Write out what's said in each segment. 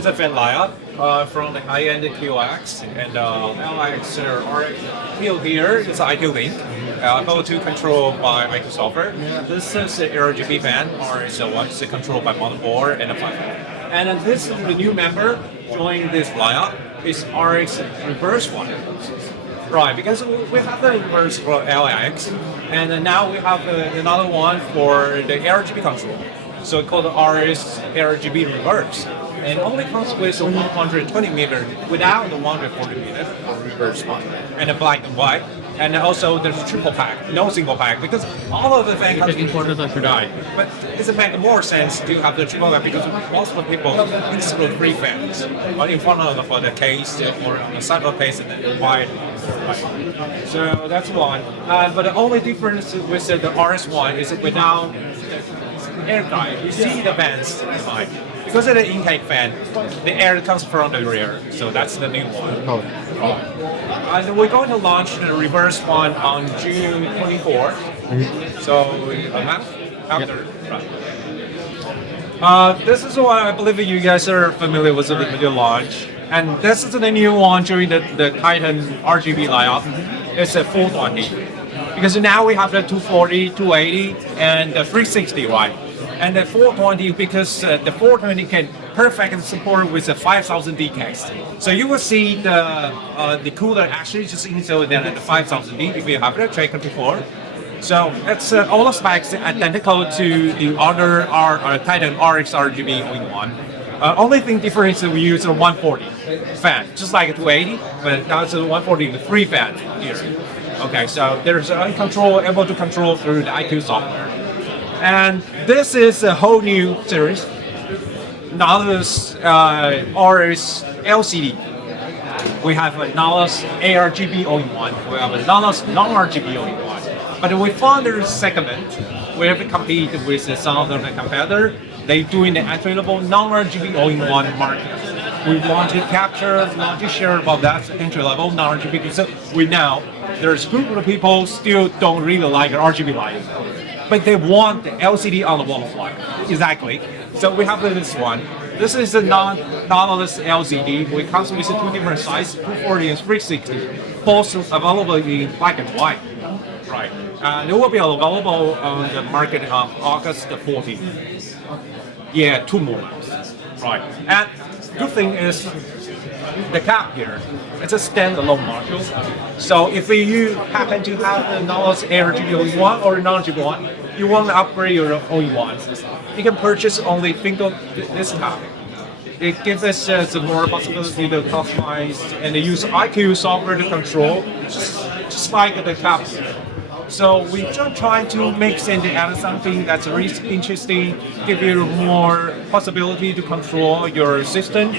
It's a fan layout from the high-end QX and LX field here is IQ Link. Able to control by IQ software. This is the ARGB fan, or it's once controlled by motherboard and a fan. And then this is the new member joining this layout. It's RX reverse one. Right, because we have the reverse for LX, and then now we have another one for the ARGB control. So it's called the RS ARGB reverse. And only comes with a 120mm without the 140mm for reverse one. And a black and white. And also there's triple pack, no single pack, because all of the things comes imported to die. But it makes more sense to have the triple pack because most of the people install 3 fans in front of the case or on the side of the case and then wide. So that's one. But the only difference with the RS1 is without air guide. You see the fans fine. Because of the intake fan, the air comes from the rear, so that's the new one. Oh. And we're going to launch the reverse one on June 24th. So a month after. Right. This is one I believe you guys are familiar with the video launch. And this is the new one during the Titan RGB layout. It's a 420. Because now we have the 240, 280, and the 360, right? And the 420 because the 420 can perfectly support with the 5000 DKs. So you will see the cooler actually just installed in the 5000 D if you have the tracker before. So it's all the specs identical to the other Titan RX RGB all-in-one. Only thing different is we use a 140 fan, just like a 280, but now it's a 140 with 3 fan here. Okay, so there's able to control through the IQ software. And this is a whole new series, Nautilus RS LCD. We have a Nautilus ARGB all-in-one. We have a Nautilus non-RGB all-in-one. But we found the segment we have to compete with some of the competitors. They're doing the entry-level non-RGB all-in-one market. We want to capture, want to share about that entry-level non-RGB because we know there's a group of people still don't really like RGB light. But they want the LCD on the wall light. Exactly. So we have this one. This is a Nautilus LCD. We come with 2 different sizes, 240 and 360. Both available in black and white. Right. It will be available on the market on August 14th. Yeah, 2 more months. Right. And good thing is the cap here. It's a standalone module. So if you happen to have the Nautilus ARGB all-in-one or non-RGB one, you want to upgrade your all-in-one, you can purchase only this cap. It gives us some more possibility to customize and use IQ software to control, just like the cap. So we're just trying to mix and add something that's really interesting, give you more possibility to control your system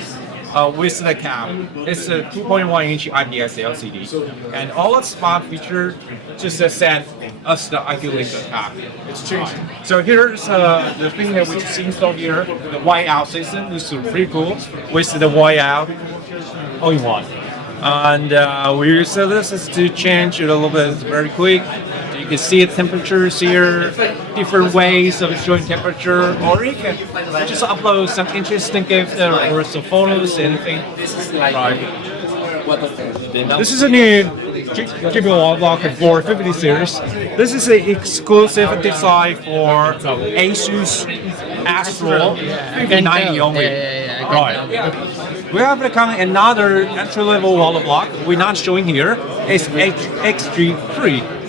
with the cap. It's a 2.1-inch IPS LCD, and all its smart features just send us the IQ Link cap. It's changed. So here's the thing that we just installed here, the whiteout system. This is pretty cool with the whiteout all-in-one. And we use this is to change it a little bit very quick. You can see the temperatures here, different ways of showing temperature, or you can just upload some interesting gift or some photos, anything. Right. This is a new GB wall block for 50 series. This is an exclusive design for Asus Astro 5090 only. Right. We have become another entry-level wall block. We're not showing here. It's XG3.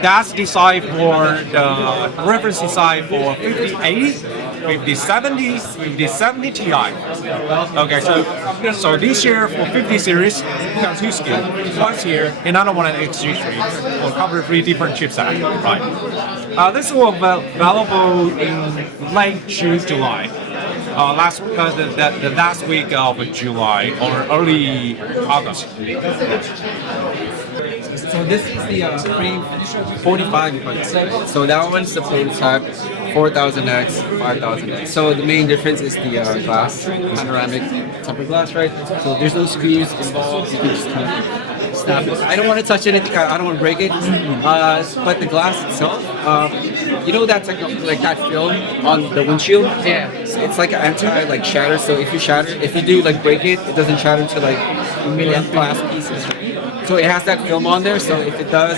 That's designed for the reference design for 5080, 5070, 5070 Ti. Okay, so this year for 50 series, we have 2 SKUs. One's here, another one at XG3. We'll cover 3 different chipsets. Right. This will be available in late July. The last week of July or early August. So this is the 345. So that one's the prototype, 4000X, 5000X. So the main difference is the glass, panoramic tempered glass, right? So there's no screws involved. You can just kind of snap it. I don't want to touch anything. I don't want to break it. But the glass itself, you know that's like that film on the windshield. Yeah. It's like an anti like shatter. So if you do like break it, it doesn't shatter to like a million glass pieces. So it has that film on there. So if it does,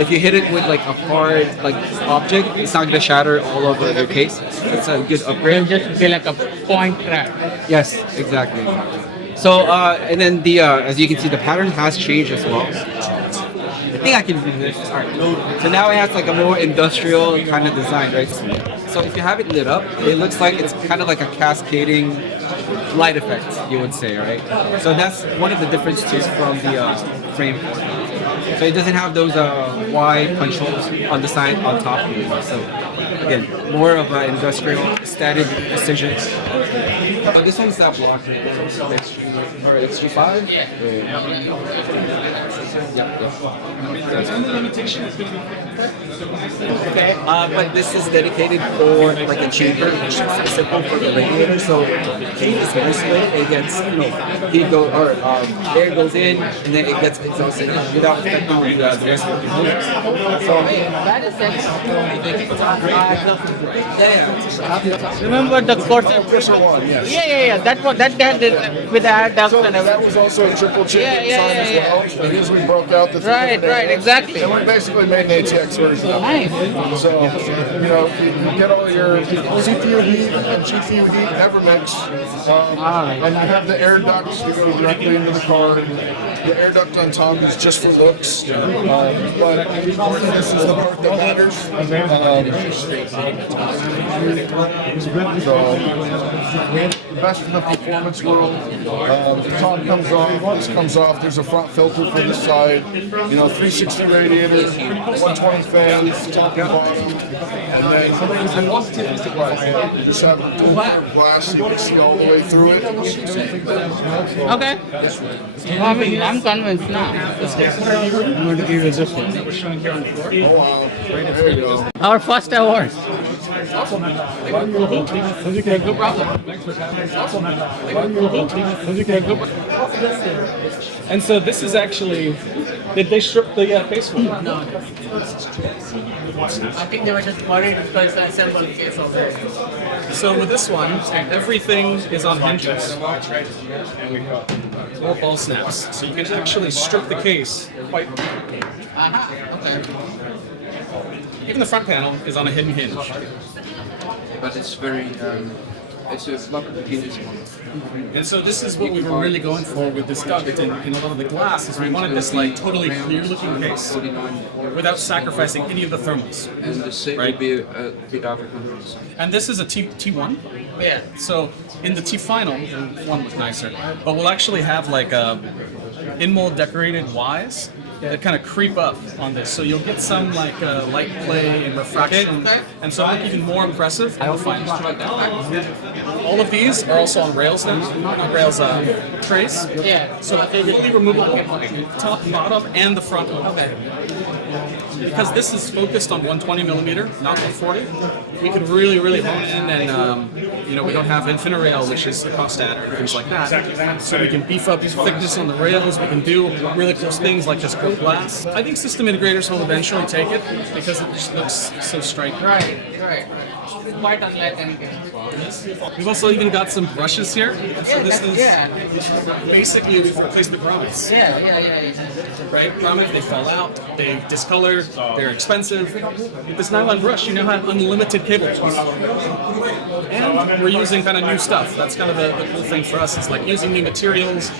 if you hit it with like a hard like object, it's not gonna shatter all over your case. It's a good upgrade. It'll just be like a point track. Yes, exactly. So and then the as you can see, the pattern has changed as well. I think I can do this. All right. So now it has like a more industrial kind of design, right? So if you have it lit up, it looks like it's kind of like a cascading light effect, you would say, right? So that's one of the differences from the frame. So it doesn't have those wide controls on the side on top anymore. So again, more of an industrial static precision. This one's that block. It's G5? Okay, but this is dedicated for like a chamber, which is specific for the radiator. So heat is isolated, it gets, heat go or air goes in, and then it gets exhausted without affecting the rest of the unit. So That is it. Remember the Corsair? Yeah. That one, that had it with air ducts So and that everything. was also a triple chip Yeah, design as well. Because we broke out the Right, exactly. And we basically made an ATX version of it. Nice. So, you get all your CPU heat and GPU heat never mix. And you have the air ducts that go directly into the card. The air duct on top is just for looks. But this is the part that matters. The best in the performance world. The top comes off, this comes off. There's a front filter for this side. 360 radiator, 120 fans, top and bottom. And then just have a glass so you can see all the way through it. Okay. I mean, I'm convinced now. I'm going to give you this one. Oh wow, there you go. Our first award. And so this is actually, did they strip the case for it? No. I think they were just worried because I assembled the case already. So with this one, everything is on hinges. Or ball snaps. So you can actually strip the case quite. Okay. Even the front panel is on a hidden hinge. but it's very it's a lot of hinges. And so this is what we were really going for with this duct in a lot of the glass, is we wanted this like totally clear looking case without sacrificing any of the thermals. And the same Right. would be a without 100%. And this is a T1. Yeah. So in the T final, one was nicer, but we'll actually have like in mold decorated Ys that kind of creep up on this. So you'll get some like light play and refraction, and so look even more impressive. You'll find all of these are also on rails now, not rails, trays. Yeah. So fully removable, top, bottom, and the front. Because this is focused on 120 millimeter, not 140, we could really, really hone in, and we don't have infinite rail, which is the cost adder and things like that. So we can beef up thickness on the rails. We can do really cool things like just curved glass. I think system integrators will eventually take it because it just looks so striking. Right. Quite unlike anything. We've also even got some brushes here. So this is Yeah. basically we've replaced the grommets. Yeah. Right? Grommet, they fall out, they discolor, they're expensive. With this nylon brush, you now have unlimited cable choice. And we're using kind of new stuff. That's kind of the cool thing for us, is like using new materials,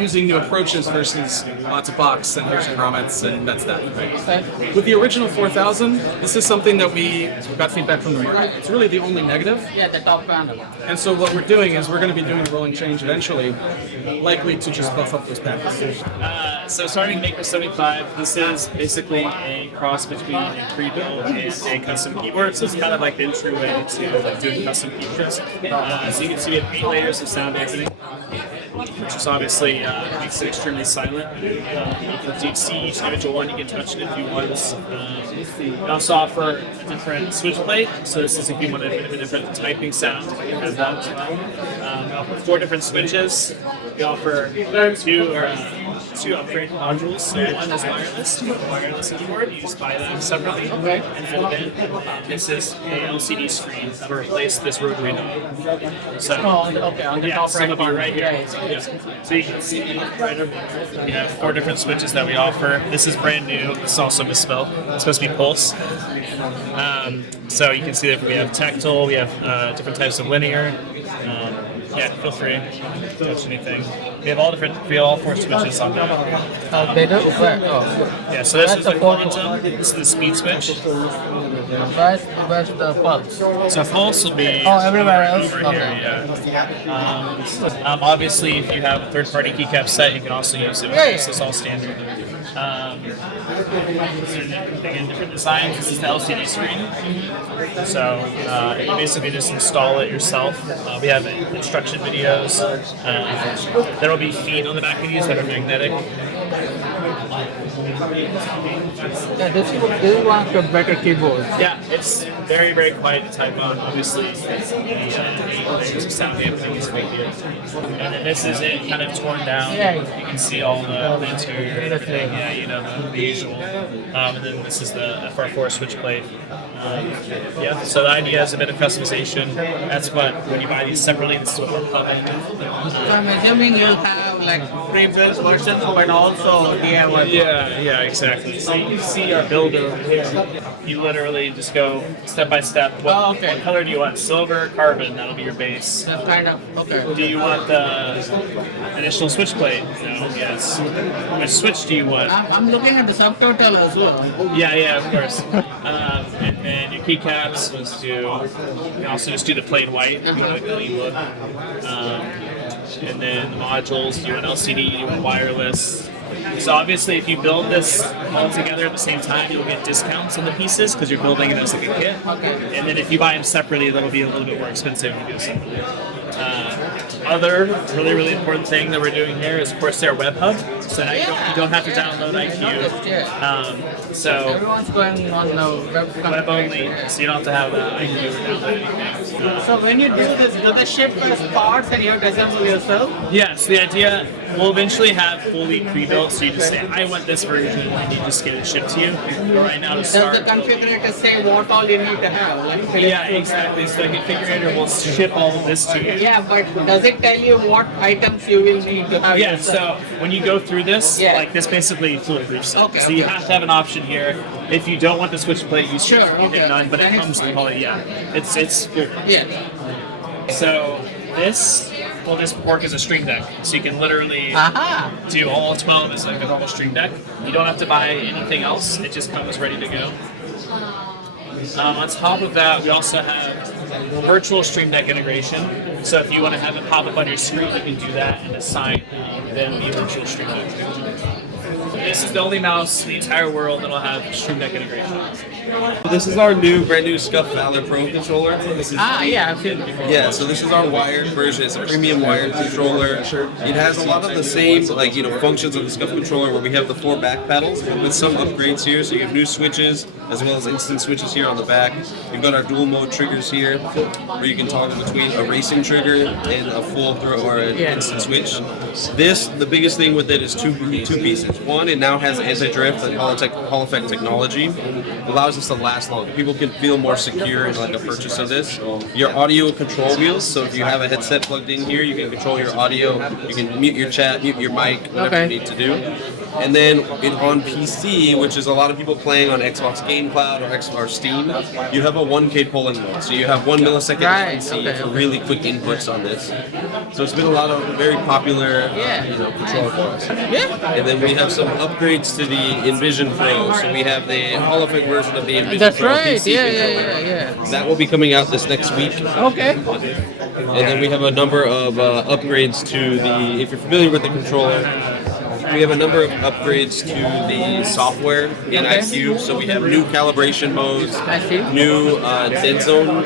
using new approaches versus lots of box and here's your grommets and that's that. Right? With the original 4000, this is something that we got feedback from the market. It's really the only negative. Yeah, the top panel. And so what we're doing is we're going to be doing a rolling change eventually, likely to just buff up those panels. So starting MAKR 75, this is basically a cross between a pre-built and a custom keyboard. So it's kind of like the entryway to like doing custom keyboards. So you can see we have 8 layers of sound exiting. which is obviously makes it extremely silent. You can see each individual one. You can touch it if you want. We also offer a different switch plate. So this is if you want a bit of a different typing sound. You can have that as well. We offer 4 different switches. We offer two upgrade modules. So one is wireless keyboard. You just buy them separately. Okay. And then this is a LCD screen that will replace this rotary knob. So on the top so it'll be right here. Yeah. So you can see right over there. We have 4 different switches that we offer. This is brand new. This is also misspelled. It's supposed to be Pulse. So you can see that we have tactile. We have different types of linear. Yeah, feel free to touch anything. We have all 4 switches on there. They do? Where? Oh. Yeah, so this That's is the the fourth quantum. This is the speed switch. Where's the pulse? So pulse will be everywhere else? over Okay. here. Yeah. Obviously, if you have a third-party keycap set, you can also use it. Yeah, This is all standard. Again, different designs. This is the LCD screen. So you basically just install it yourself. We have instruction videos. There will be feet on the back of these that are magnetic. Yeah, this is one of the better keyboards. Yeah, it's very, very quiet to type on. Obviously, the sound dampening is a big deal. And then this is it, kind of torn down. Yeah. You can see all the interior and everything. Yeah, you know, the usual. And then this is the FR4 switch plate. Yeah, so the idea is a bit of customization. That's what, when you buy these separately, this is what we're coming. So I'm assuming you'll have like pre-built versions but also DIY. Yeah, exactly. So you can see our builder over here. You literally just go step by step. What color do you want? Silver, carbon, that'll be your base. That's kind of, okay. Do you want the additional switch plate? No, yes. Which switch do you want? I'm looking at the subtotal as well. Yeah, of course. And then your keycaps, you can also just do the plain white if you want a clean look. And then the modules, do you want LCD, do you want wireless? So obviously, if you build this all together at the same time, you'll get discounts on the pieces because you're building it as like a kit. And then if you buy them separately, that'll be a little bit more expensive if you do it separately. Other really important thing that we're doing here is Corsair Web Hub. So now you don't have to download IQ. So Everyone's going on the web only, so you don't have to have IQ or download anything. So when you do this, do they ship as parts and you have to assemble yourself? Yes, the idea, we'll eventually have fully pre-built, so you just say, I want this version, and you just get it shipped to you. But right now to start... Does the configurator say what all you need to have? Yeah, exactly. So the configurator will ship all of this to you. Yeah, but does it tell you what items you will need to have? Yeah, so when you go through this, like this basically foolproofs it. Okay, so you have to have an option here. If you don't want the switch plate, you get none, but it Then comes it's with it. Yeah, it's foolproof. Yeah. So this will just work as a stream deck. So you can literally do all 12 as like a normal stream deck. You don't have to buy anything else. It just comes ready to go. On top of that, we also have virtual stream deck integration. So if you want to have it pop up on your screen, you can do that and assign them the virtual stream deck. This is the only mouse in the entire world that'll have stream deck integration. This is our brand new SCUF Valor Pro controller. This is, Yeah, I've seen it before. yeah, so this is our wired version. It's a premium wired controller. It has a lot of the same functions of the SCUF controller where we have the 4 back pedals with some upgrades here. So you have new switches as well as instant switches here on the back. We've got our dual mode triggers here where you can toggle between a racing trigger and a full throw or an instant switch. The biggest thing with it is two pieces. One, it now has anti-drift and Hall effect technology. It allows us to last longer. People can feel more secure in a purchase of this. Your audio control wheels, so if you have a headset plugged in here, you can control your audio, you can mute your chat, mute your mic, whatever you need to do. And then on PC, which is a lot of people playing on Xbox Game Cloud or Steam, you have a 1K polling mode. So you have 1 millisecond latency for really quick inputs on this. So it's been a lot of very popular controller for us. And then we have some upgrades to the Envision Pro. So we have the Hall effect version of the Envision Pro PC controller. That will be coming out this next week. Okay. And then we have a number of upgrades to the, if you're familiar with the controller, we have a number of upgrades to the software in Okay. IQ. So we have new calibration modes, I see. new dead zone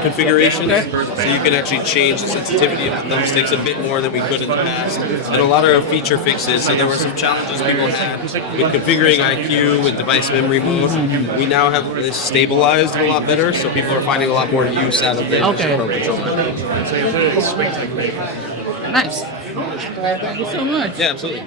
configurations. Okay. So you can actually change the sensitivity of the thumbsticks a bit more than we could in the past. And a lot of feature fixes. So there were some challenges people had with configuring IQ with device memory mode. We now have this stabilized a lot better, so people are finding a lot more use out of the Okay. Pro controller. Nice. Thank you so much. Yeah, absolutely.